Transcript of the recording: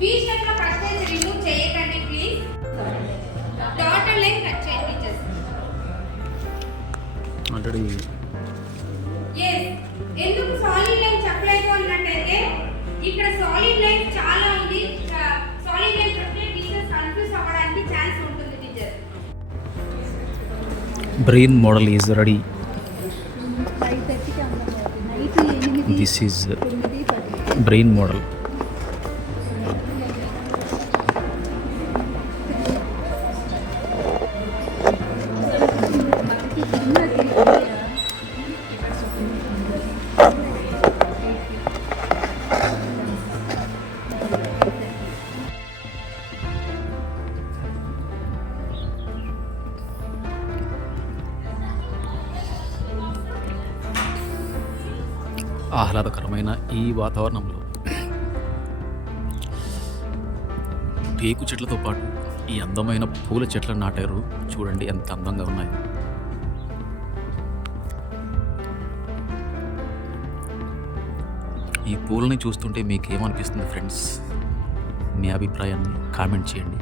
V-shape లో కట్ చేసి రిమూవ్ చేయకండి ప్లీజ్. డాటర్ లైన్ కట్ చేయండి జస్ట్. ఆల్రెడీ yes ఎందుకు సాలిడ్ లైన్ చెప్పలేదు అన్నట్టయితే ఇక్కడ సాలిడ్ లైన్ చాలా ఉంది. సాలిడ్ లైన్ చెప్తే టీచర్స్ కన్ఫ్యూజ్ అవ్వడానికి ఛాన్స్ ఉంటుంది teacher. Brain model is ready. This is brain model. ఆహ్లాదకరమైన ఈ వాతావరణంలో టేకు చెట్లతో పాటు ఈ అందమైన పూల చెట్లను నాటారు. చూడండి ఎంత అందంగా ఉన్నాయి. ఈ పూలని చూస్తుంటే మీకు ఏమనిపిస్తుంది ఫ్రెండ్స్? మీ అభిప్రాయాన్ని కామెంట్ చేయండి.